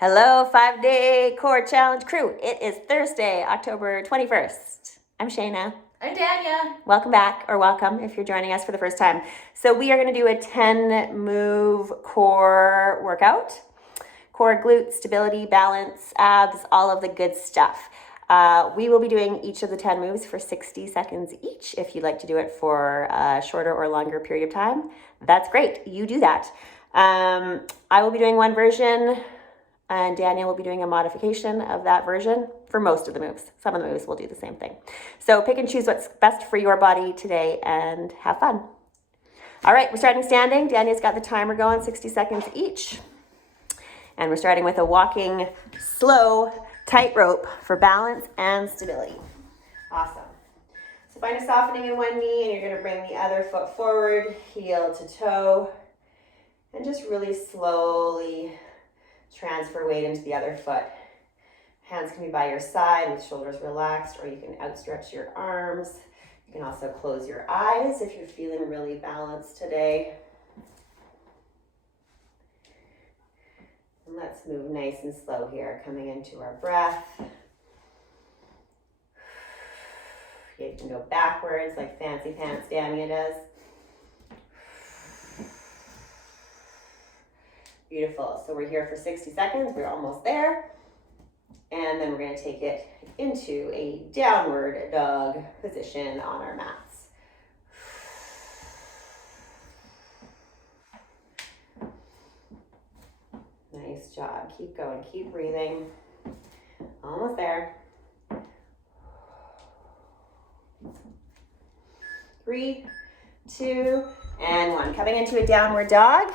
Hello, 5-day core challenge crew. It is Thursday, October 21st. I'm Shayna. I'm Danya. Welcome back, or welcome if you're joining us for the first time. So we are going to do a 10-move core workout. Core, glute, stability, balance, abs, all of the good stuff. We will be doing each of the 10 moves for 60 seconds each. If you'd like to do it for a shorter or longer period of time, that's great. You do that. I will be doing one version, and Danya will be doing a modification of that version for most of the moves. Some of the moves will do the same thing. So pick and choose what's best for your body today and have fun. All right, we're starting standing. Danya's got the timer going, 60 seconds each. And we're starting with a walking, slow tightrope for balance and stability. Awesome. So find a softening in one knee, and you're going to bring the other foot forward, heel to toe, and just really slowly transfer weight into the other foot. Hands can be by your side with shoulders relaxed, or you can outstretch your arms. You can also close your eyes if you're feeling really balanced today. And let's move nice and slow here, coming into our breath. You can go backwards like Fancy Pants Danya does. Beautiful. So we're here for 60 seconds. We're almost there. And then we're going to take it into a downward dog position on our mats. Nice job. Keep going. Keep breathing. Almost there. 3, 2, and 1. Coming into a downward dog.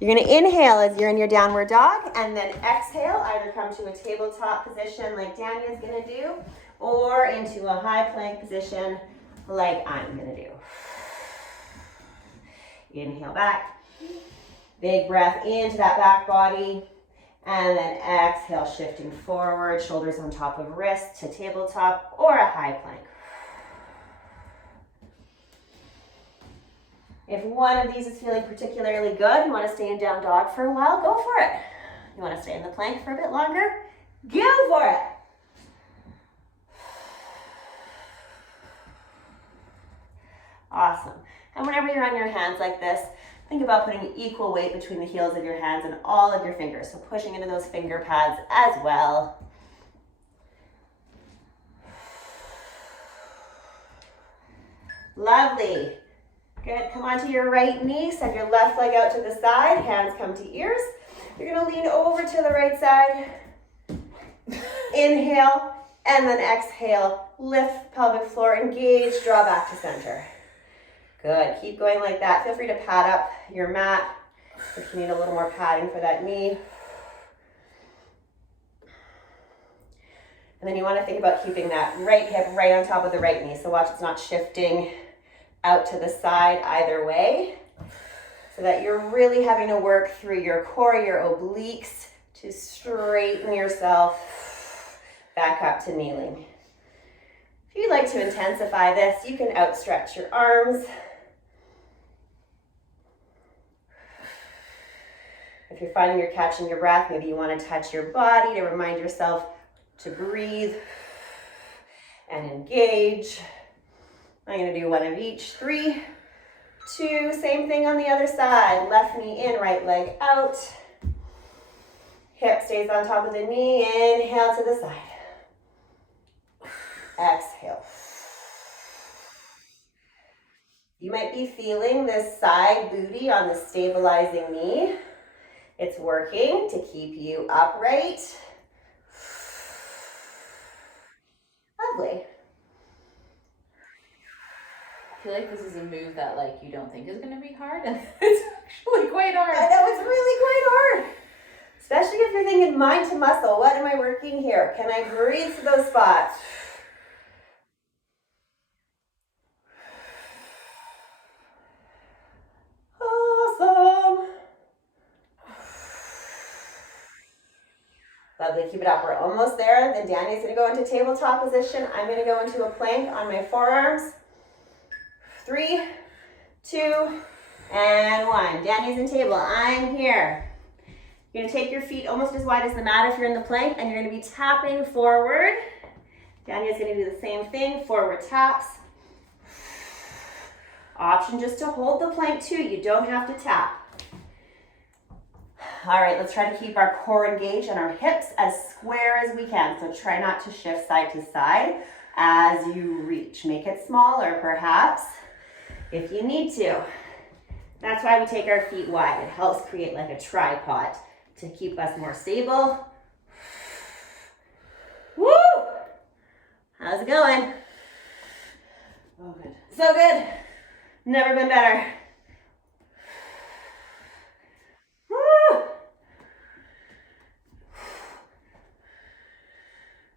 You're going to inhale as you're in your downward dog, and then exhale, either come to a tabletop position like Danya's going to do, or into a high plank position like I'm going to do. Inhale back. Big breath into that back body, and then exhale, shifting forward, shoulders on top of wrists to tabletop or a high plank. If one of these is feeling particularly good, you want to stay in down dog for a while, go for it. You want to stay in the plank for a bit longer, go for it. Awesome. And whenever you're on your hands like this, think about putting equal weight between the heels of your hands and all of your fingers. So pushing into those finger pads as well. Lovely. Good. Come onto your right knee. Send your left leg out to the side. Hands come to ears. You're going to lean over to the right side. Inhale, and then exhale. Lift pelvic floor, engage, draw back to center. Good. Keep going like that. Feel free to pad up your mat if you need a little more padding for that knee. And then you want to think about keeping that right hip right on top of the right knee. So watch it's not shifting out to the side either way, so that you're really having to work through your core, your obliques, to straighten yourself back up to kneeling. If you'd like to intensify this, you can outstretch your arms. If you're finding you're catching your breath, maybe you want to touch your body to remind yourself to breathe and engage. I'm going to do one of each. 3, 2, same thing on the other side. Left knee in, right leg out. Hip stays on top of the knee. Inhale to the side. Exhale. You might be feeling this side booty on the stabilizing knee. It's working to keep you upright. Lovely. I feel like this is a move that you don't think is going to be hard, and it's actually quite hard. I know, it's really quite hard. Especially if you're thinking mind to muscle. What am I working here? Can I breathe to those spots? Awesome. Lovely, keep it up. We're almost there. Then Danya's going to go into tabletop position. I'm going to go into a plank on my forearms. 3, 2, and 1. Danya's in table. I'm here. You're gonna take your feet almost as wide as the mat if you're in the plank, and you're gonna be tapping forward. Danya's gonna do the same thing, forward taps. Option just to hold the plank too, you don't have to tap. All right, let's try to keep our core engaged and our hips as square as we can. So try not to shift side to side as you reach. Make it smaller perhaps if you need to. That's why we take our feet wide. It helps create like a tripod to keep us more stable. Woo! How's it going? Oh, good. So good. Never been better. Woo!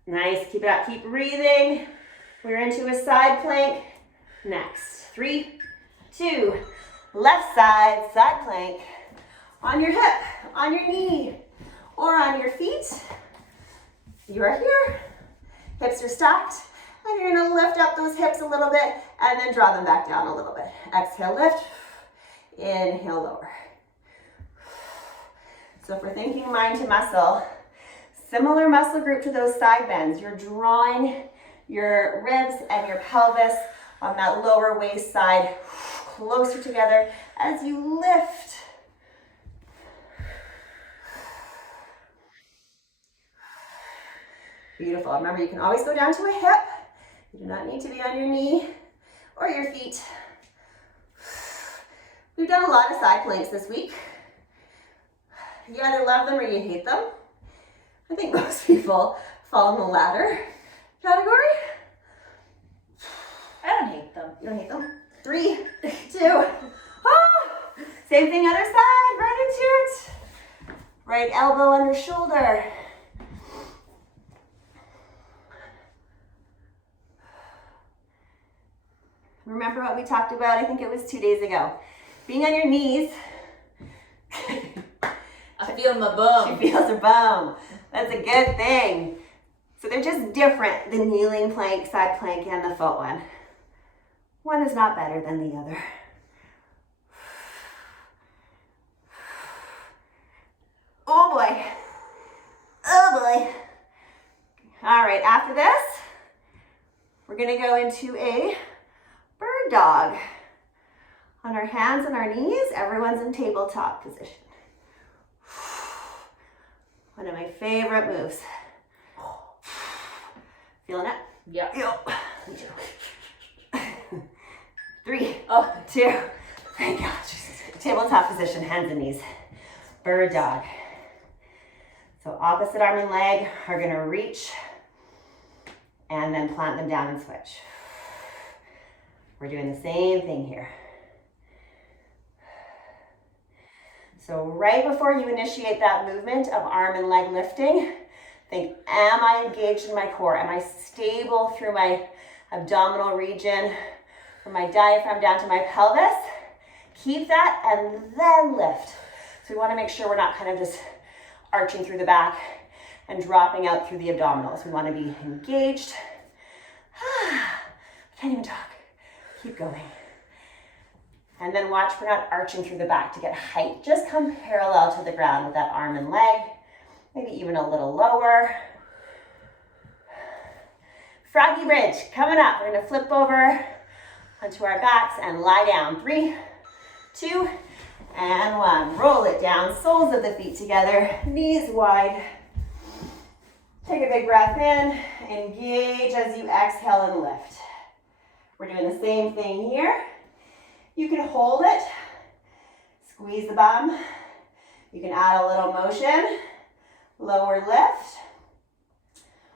Nice, keep it up, keep breathing. We're into a side plank. Next, 3, 2, left side, side plank. On your hip, on your knee, or on your feet. You are here. Hips are stacked. And you're gonna lift up those hips a little bit and then draw them back down a little bit. Exhale, lift. Inhale, lower. So if we're thinking mind to muscle, similar muscle group to those side bends. You're drawing your ribs and your pelvis on that lower waist side closer together as you lift. Beautiful. Remember, you can always go down to a hip. You do not need to be on your knee or your feet. We've done a lot of side planks this week. You either love them or you hate them. I think most people fall in the latter category. I don't hate them. You don't hate them? 3, 2, same thing other side, right into it. Right elbow under shoulder. Remember what we talked about, I think it was 2 days ago. Being on your knees. I feel my bum. She feels her bum. That's a good thing. So they're just different, the kneeling plank, side plank, and the foot one. One is not better than the other. Oh boy. Oh boy. All right, after this, we're gonna go into a bird dog. On our hands and our knees, everyone's in tabletop position. One of my favorite moves. Feeling it? Yep. Yep. 3, Oh, 2, thank God. Tabletop position, hands and knees. Bird dog. So opposite arm and leg are gonna reach and then plant them down and switch. We're doing the same thing here. So right before you initiate that movement of arm and leg lifting, think, am I engaged in my core? Am I stable through my abdominal region, from my diaphragm down to my pelvis? Keep that and then lift. So we want to make sure we're not kind of just arching through the back and dropping out through the abdominals. We want to be engaged. Can't even talk. Keep going. And then watch we're not arching through the back to get height. Just come parallel to the ground with that arm and leg. Maybe even a little lower. Froggy Bridge coming up. We're going to flip over onto our backs and lie down. 3, 2, and 1. Roll it down. Soles of the feet together. Knees wide. Take a big breath in. Engage as you exhale and lift. We're doing the same thing here. You can hold it. Squeeze the bum. You can add a little motion. Lower lift.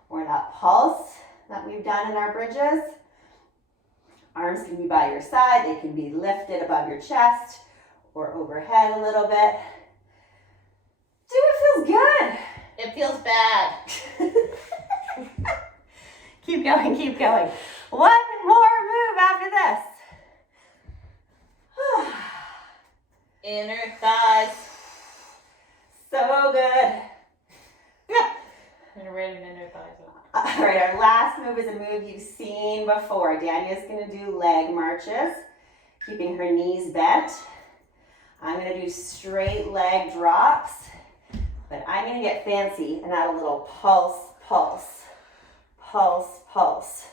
Or that pulse that we've done in our bridges. Arms can be by your side. They can be lifted above your chest or overhead a little bit. It feels good. it feels bad. Keep going, keep going. One more move after this. Inner thighs. So good. I'm gonna write an inner thighs. All right, our last move is a move you've seen before. Danya's gonna do leg marches, keeping her knees bent. I'm gonna do straight leg drops. I'm gonna get fancy and add a little pulse, pulse, pulse, pulse.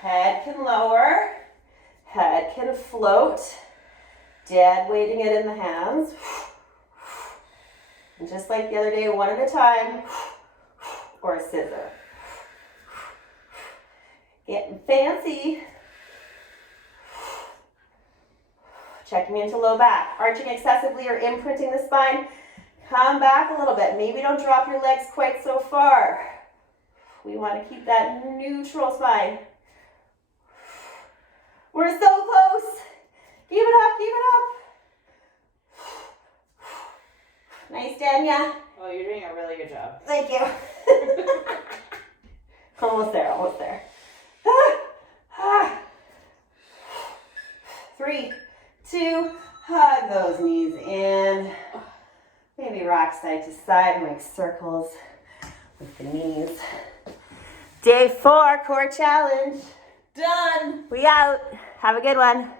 Head can lower, head can float, dead weighting it in the hands. And just like the other day, one at a time, or a scissor. Getting fancy. Checking into low back, arching excessively or imprinting the spine. Come back a little bit. Maybe don't drop your legs quite so far. We want to keep that neutral spine. We're so close. Keep it up, keep it up. Nice, Danya. Oh, you're doing a really good job. Thank you. Almost there, almost there. 3, 2, hug those knees in. Maybe rock side to side, make circles with the knees. Day 4, core challenge. Done. We out. Have a good one.